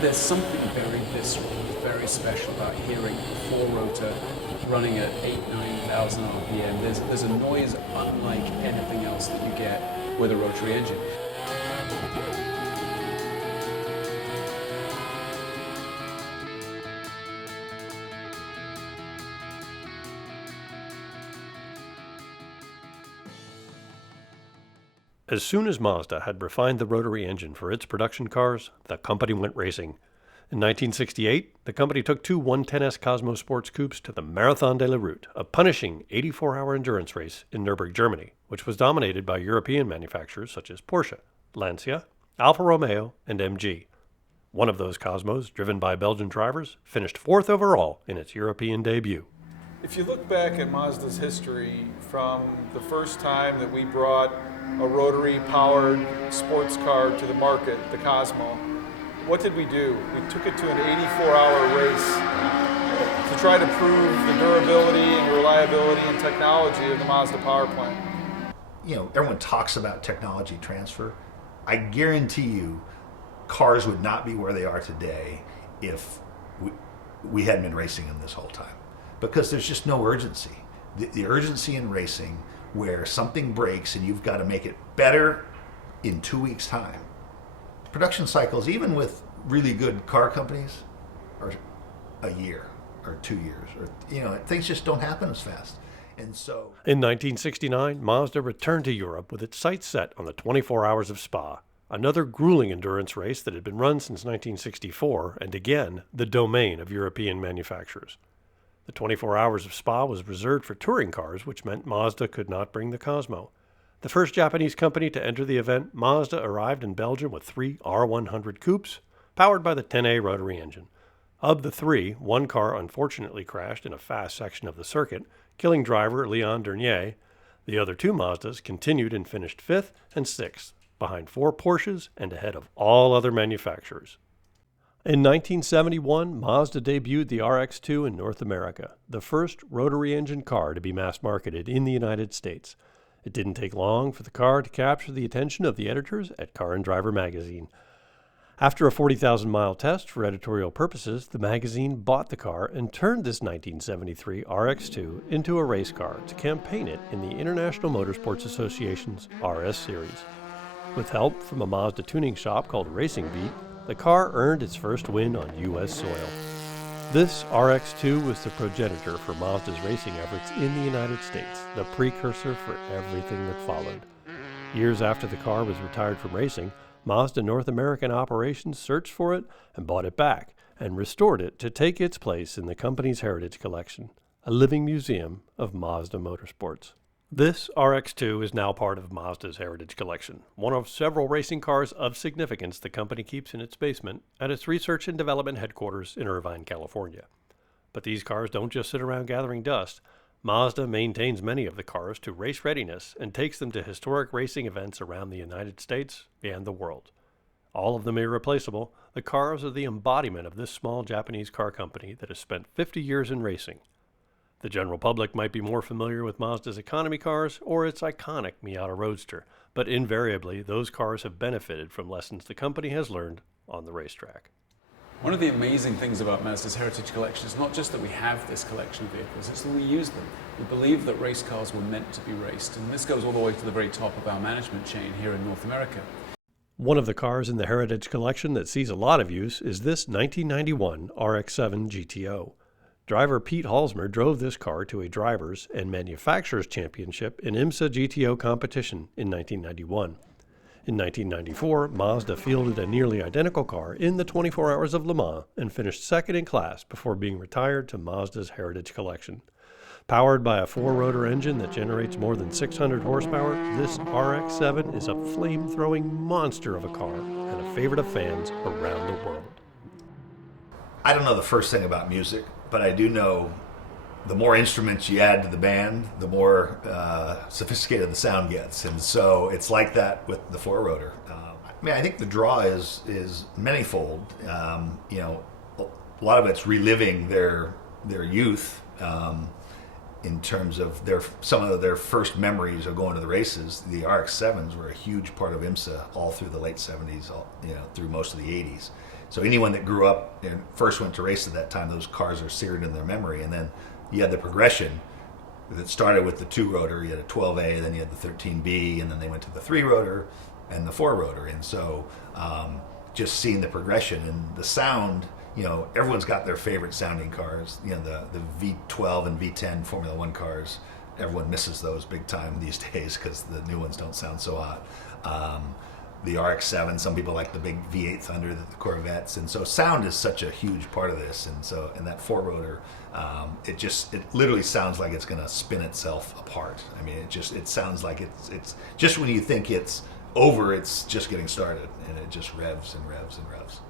There's something very visceral, very special about hearing a four-rotor running at 9,000 RPM. There's a noise unlike anything else that you get with a rotary engine. As soon as Mazda had refined the rotary engine for its production cars, the company went racing. In 1968, the company took two 110S Cosmo Sports coupes to the Marathon de la Route, a punishing 84-hour endurance race in Nürburgring, Germany, which was dominated by European manufacturers such as Porsche, Lancia, Alfa Romeo, and MG. One of those Cosmos, driven by Belgian drivers, finished fourth overall in its European debut. If you look back at Mazda's history from the first time that we brought a rotary-powered sports car to the market, the Cosmo, what did we do? We took it to an 84-hour race to try to prove the durability and reliability and technology of the Mazda power plant. You know, everyone talks about technology transfer. I guarantee you cars would not be where they are today if we hadn't been racing them this whole time. Because there's just no urgency. The urgency in racing where something breaks and you've got to make it better in 2 weeks' time. Production cycles, even with really good car companies, are a year or 2 years. Or things just don't happen as fast. And so, in 1969, Mazda returned to Europe with its sights set on the 24 Hours of Spa, another grueling endurance race that had been run since 1964 and again the domain of European manufacturers. The 24 Hours of Spa was reserved for touring cars, which meant Mazda could not bring the Cosmo. The first Japanese company to enter the event, Mazda arrived in Belgium with three R100 coupes, powered by the 10A rotary engine. Of the three, one car unfortunately crashed in a fast section of the circuit, killing driver Leon Dernier. The other two Mazdas continued and finished fifth and sixth, behind four Porsches and ahead of all other manufacturers. In 1971, Mazda debuted the RX-2 in North America, the first rotary engine car to be mass-marketed in the United States. It didn't take long for the car to capture the attention of the editors at Car and Driver magazine. After a 40,000-mile test for editorial purposes, the magazine bought the car and turned this 1973 RX-2 into a race car to campaign it in the International Motorsports Association's RS Series. With help from a Mazda tuning shop called Racing Beat, the car earned its first win on U.S. soil. This RX-2 was the progenitor for Mazda's racing efforts in the United States, the precursor for everything that followed. Years after the car was retired from racing, Mazda North American operations searched for it and bought it back and restored it to take its place in the company's heritage collection, a living museum of Mazda motorsports. This RX-2 is now part of Mazda's heritage collection, one of several racing cars of significance the company keeps in its basement at its research and development headquarters in Irvine, California. But these cars don't just sit around gathering dust. Mazda maintains many of the cars to race readiness and takes them to historic racing events around the United States and the world. All of them irreplaceable, the cars are the embodiment of this small Japanese car company that has spent 50 years in racing. The general public might be more familiar with Mazda's economy cars or its iconic Miata Roadster, but invariably those cars have benefited from lessons the company has learned on the racetrack. One of the amazing things about Mazda's heritage collection is not just that we have this collection of vehicles, it's that we use them. We believe that race cars were meant to be raced, and this goes all the way to the very top of our management chain here in North America. One of the cars in the heritage collection that sees a lot of use is this 1991 Rx7 Gto. Driver Pete Halsmer drove this car to a drivers' and manufacturers' championship in Imsa GTO competition in 1991. In 1994, Mazda fielded a nearly identical car in the 24 Hours of Le Mans and finished second in class before being retired to Mazda's heritage collection. Powered by a four-rotor engine that generates more than 600 horsepower, this RX-7 is a flame-throwing monster of a car and a favorite of fans around the world. I don't know the first thing about music, but I do know the more instruments you add to the band, the more sophisticated the sound gets. And so it's like that with the four-rotor. I think the draw is manifold. A lot of it's reliving their youth. in terms of some of their first memories of going to the races. The RX7s were a huge part of Imsa all through the late 70s, through most of the 80s. So anyone that grew up and first went to race at that time, those cars are seared in their memory. And then you had the progression that started with the 2-rotor. You had a 12A, then you had the 13B, and then they went to the 3-rotor and the 4-rotor. And so just seeing the progression and the sound, everyone's got their favorite sounding cars. The V12 and V10 Formula One cars, everyone misses those big time these days because the new ones don't sound so hot. The RX7, some people like the big V8 Thunder, the Corvettes, and so sound is such a huge part of this. And that 4-rotor, it literally sounds like it's going to spin itself apart. I mean, it sounds like it's just when you think it's over, it's just getting started, and it just revs and revs and revs.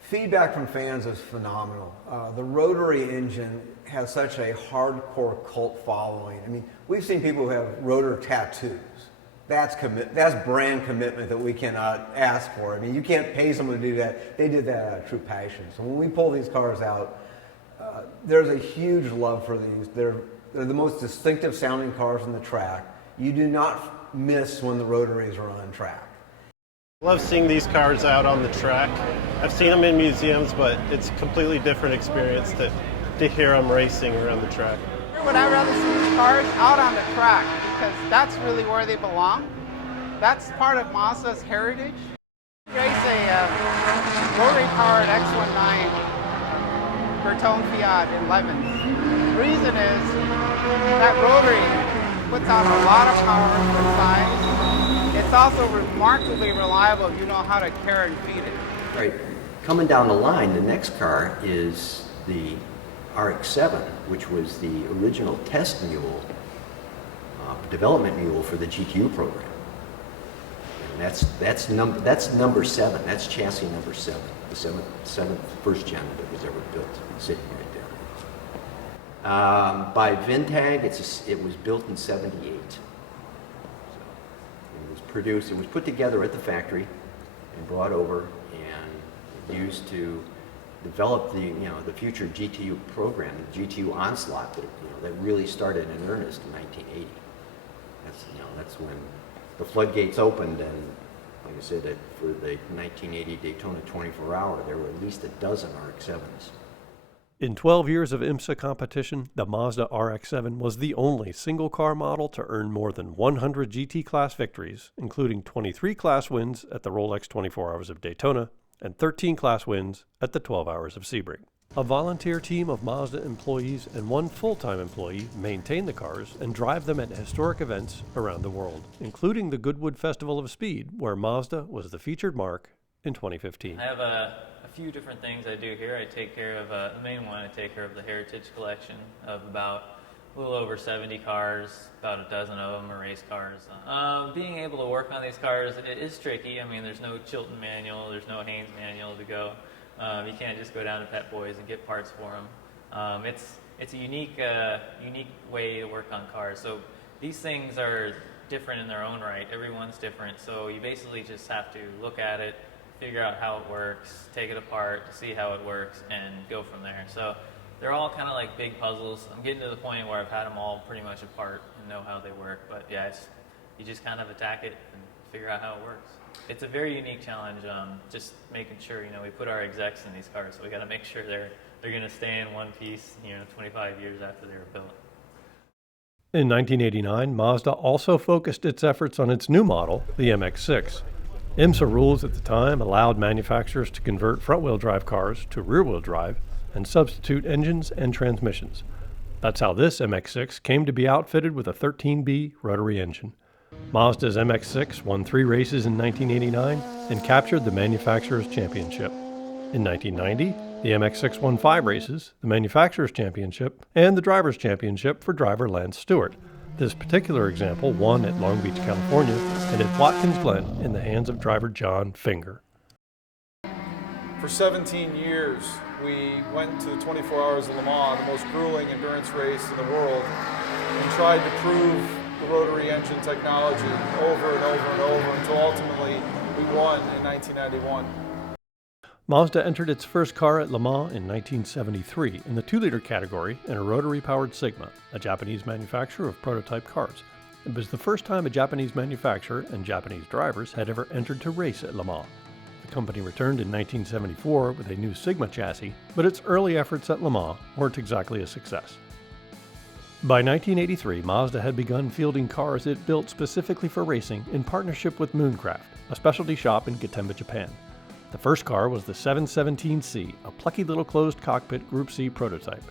Feedback from fans is phenomenal. The rotary engine has such a hardcore cult following. I mean, we've seen people who have rotor tattoos. That's brand commitment that we cannot ask for. I mean, you can't pay someone to do that. They did that out of true passion. So when we pull these cars out, there's a huge love for these. They're the most distinctive sounding cars on the track. You do not miss when the rotaries are on track. Love seeing these cars out on the track. I've seen them in museums, but it's a completely different experience to hear them racing around the track. Would I rather see these cars out on the track because that's really where they belong. That's part of Mazda's heritage. We race a rotary-powered X19 Bertone Fiat in Levens. The reason is that rotary puts out a lot of power for size. It's also remarkably reliable if you know how to care and feed it. Right. Coming down the line, the next car is the Rx7, which was the original test mule, development mule for the GTU program. And that's number 7. That's chassis number 7, the seventh first gen that was ever built, sitting right there. By Vintag, it was built in '78. It was put together at the factory and brought over and used to develop the future GTU program, the GTU onslaught that really started in earnest in 1980. That's when the floodgates opened, and like I said, for the 1980 Daytona 24-hour, there were at least a dozen RX-7s. In 12 years of Imsa competition, the Mazda RX-7 was the only single-car model to earn more than 100 GT class victories, including 23 class wins at the Rolex 24 Hours of Daytona and 13 class wins at the 12 Hours of Sebring. A volunteer team of Mazda employees and one full-time employee maintain the cars and drive them at historic events around the world, including the Goodwood Festival of Speed, where Mazda was the featured marque in 2015. I have a few different things I do here. I take care of, the main one, I take care of the heritage collection of about a little over 70 cars, about a dozen of them are race cars. Being able to work on these cars, it is tricky. I mean, there's no Chilton manual, there's no Haynes manual to go. You can't just go down to Pet Boys and get parts for them. It's a unique way to work on cars. So these things are different in their own right. Everyone's different. So you basically just have to look at it, figure out how it works, take it apart to see how it works, and go from there. So they're all kind of like big puzzles. I'm getting to the point where I've had them all pretty much apart and know how they work. But yeah, you just kind of attack it and figure out how it works. It's a very unique challenge, just making sure, we put our execs in these cars, so we got to make sure they're going to stay in one piece, 25 years after they were built. In 1989, Mazda also focused its efforts on its new model, the MX-6. Imsa rules at the time allowed manufacturers to convert front-wheel drive cars to rear-wheel drive and substitute engines and transmissions. That's how this MX-6 came to be outfitted with a 13B rotary engine. Mazda's MX-6 won 3 races in 1989 and captured the manufacturer's championship. In 1990, the MX-6 won 5 races, the manufacturer's championship, and the driver's championship for driver Lance Stewart. This particular example won at Long Beach, California, and at Watkins Glen in the hands of driver John Finger. For 17 years, we went to the 24 Hours of Le Mans, the most grueling endurance race in the world, and tried to prove the rotary engine technology over and over and over until ultimately we won in 1991. Mazda entered its first car at Le Mans in 1973 in the 2-liter category in a rotary-powered Sigma, a Japanese manufacturer of prototype cars. It was the first time a Japanese manufacturer and Japanese drivers had ever entered to race at Le Mans. The company returned in 1974 with a new Sigma chassis, but its early efforts at Le Mans weren't exactly a success. By 1983, Mazda had begun fielding cars it built specifically for racing in partnership with Mooncraft, a specialty shop in Gotemba, Japan. The first car was the 717C, a plucky little closed cockpit Group C prototype.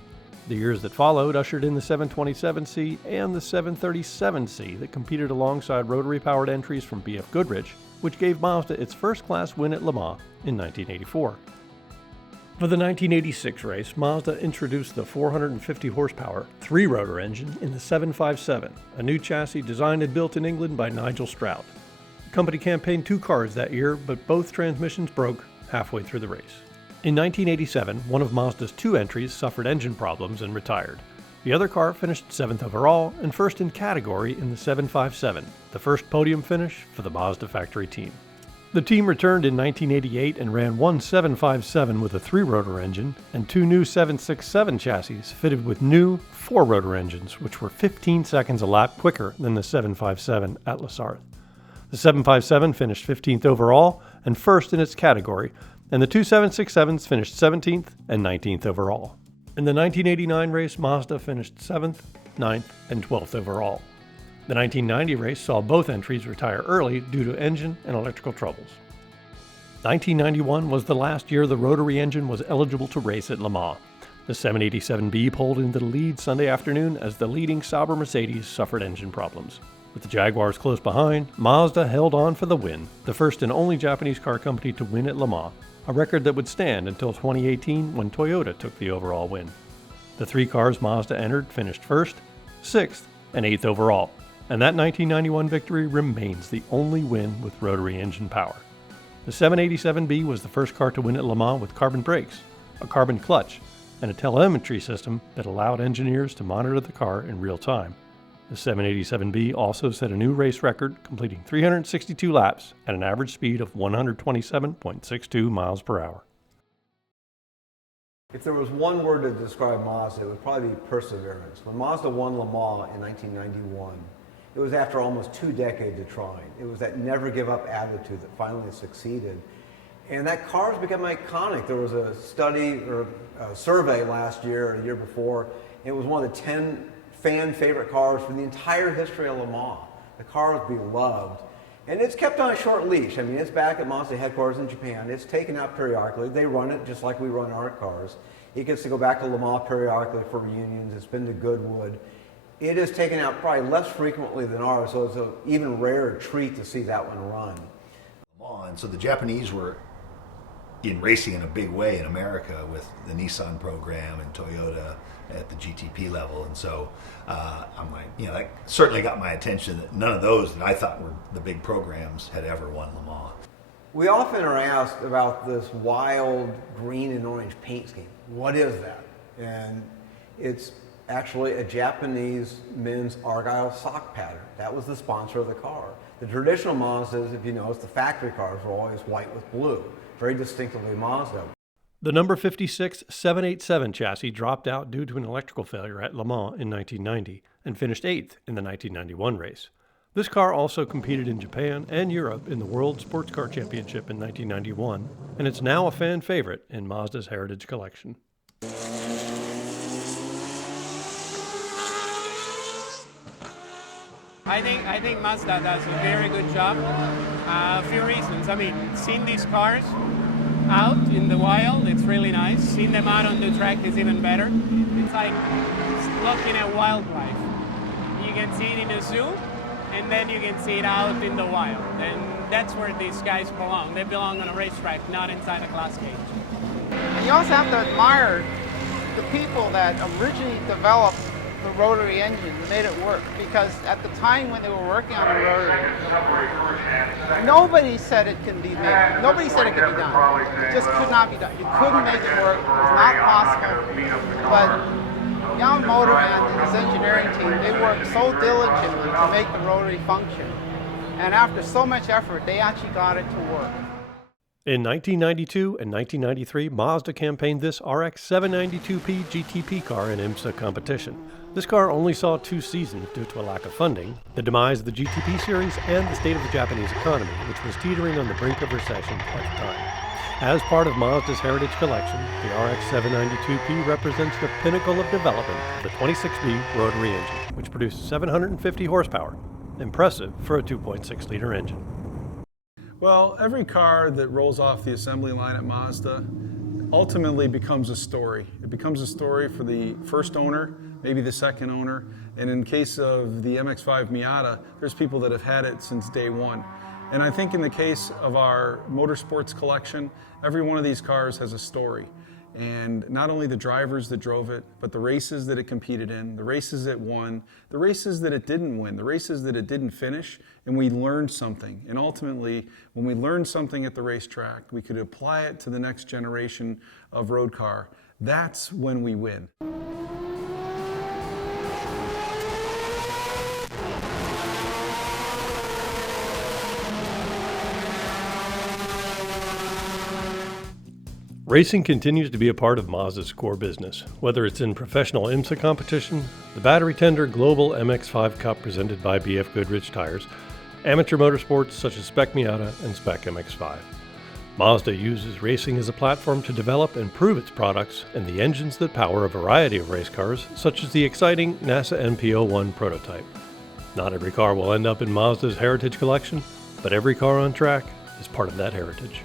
The years that followed ushered in the 727C and the 737C that competed alongside rotary-powered entries from BF Goodrich, which gave Mazda its first-class win at Le Mans in 1984. For the 1986 race, Mazda introduced the 450 horsepower, 3-rotor engine in the 757, a new chassis designed and built in England by Nigel Stroud. The company campaigned 2 cars that year, but both transmissions broke halfway through the race. In 1987, one of Mazda's 2 entries suffered engine problems and retired. The other car finished 7th overall and first in category in the 757, the first podium finish for the Mazda factory team. The team returned in 1988 and ran one 757 with a 3-rotor engine and 2 new 767 chassis fitted with new 4-rotor engines, which were 15 seconds a lap quicker than the 757 at La Sarthe. The 757 finished 15th overall and first in its category, and the 2 767s finished 17th and 19th overall. In the 1989 race, Mazda finished 7th, 9th, and 12th overall. The 1990 race saw both entries retire early due to engine and electrical troubles. 1991 was the last year the rotary engine was eligible to race at Le Mans. The 787B pulled into the lead Sunday afternoon as the leading Sauber Mercedes suffered engine problems. With the Jaguars close behind, Mazda held on for the win, the first and only Japanese car company to win at Le Mans, a record that would stand until 2018 when Toyota took the overall win. The 3 cars Mazda entered finished 1st, 6th, and 8th overall, and that 1991 victory remains the only win with rotary engine power. The 787B was the first car to win at Le Mans with carbon brakes, a carbon clutch, and a telemetry system that allowed engineers to monitor the car in real time. The 787B also set a new race record, completing 362 laps at an average speed of 127.62 miles per hour. If there was one word to describe Mazda, it would probably be perseverance. When Mazda won Le Mans in 1991, it was after almost 2 decades of trying. It was that never give up attitude that finally succeeded. And that car has become iconic. There was a study or a survey last year, or a year before. It was one of the 10 fan favorite cars for the entire history of Le Mans. The car was beloved. And it's kept on a short leash. I mean, it's back at Mazda headquarters in Japan. It's taken out periodically. They run it just like we run our cars. It gets to go back to Le Mans periodically for reunions. It's been to Goodwood. It is taken out probably less frequently than ours, so it's an even rarer treat to see that one run. And so the Japanese were in racing in a big way in America with the Nissan program and Toyota at the GTP level, and so I'm like, that certainly got my attention that none of those that I thought were the big programs had ever won Le Mans. We often are asked about this wild green and orange paint scheme. What is that? And it's actually a Japanese men's Argyle sock pattern. That was the sponsor of the car. The traditional Mazdas, if you notice, the factory cars were always white with blue, very distinctively Mazda. The number 56 787 chassis dropped out due to an electrical failure at Le Mans in 1990 and finished 8th in the 1991 race. This car also competed in Japan and Europe in the World Sports Car Championship in 1991, and it's now a fan favorite in Mazda's Heritage Collection. I think Mazda does a very good job. A few reasons. I mean, seeing these cars out in the wild, it's really nice. Seeing them out on the track is even better. It's like looking at wildlife. You can see it in a zoo, and then you can see it out in the wild. And that's where these guys belong. They belong on a racetrack, not inside a glass cage. And you also have to admire the people that originally developed the rotary engine and made it work, because at the time when they were working on a rotary, nobody said it can be made. Nobody said it could be done. It just could not be done. You couldn't make it work. It was not possible. But Yamamoto and his engineering team, they worked so diligently to make the rotary function. And after so much effort, they actually got it to work. In 1992 and 1993, Mazda campaigned this Rx7 Gto GTP car in Imsa competition. This car only saw 2 seasons due to a lack of funding, the demise of the GTP series, and the state of the Japanese economy, which was teetering on the brink of recession at the time. As part of Mazda's heritage collection, the Rx7 Gto represents the pinnacle of development of the 26B rotary engine, which produced 750 horsepower. Impressive for a 2.6-liter engine. Well, every car that rolls off the assembly line at Mazda ultimately becomes a story. It becomes a story for the first owner, maybe the second owner, and in case of the MX-5 Miata, there's people that have had it since day one. And I think in the case of our motorsports collection, every one of these cars has a story. And not only the drivers that drove it, but the races that it competed in, the races it won, the races that it didn't win, the races that it didn't finish, and we learned something. And ultimately, when we learned something at the racetrack, we could apply it to the next generation of road car. That's when we win. Racing continues to be a part of Mazda's core business, whether it's in professional Imsa competition, the battery tender Global MX-5 Cup presented by BF Goodrich Tires, amateur motorsports such as Spec Miata and Spec MX-5. Mazda uses racing as a platform to develop and prove its products and the engines that power a variety of race cars, such as the exciting NASA NP01 prototype. Not every car will end up in Mazda's heritage collection, but every car on track is part of that heritage.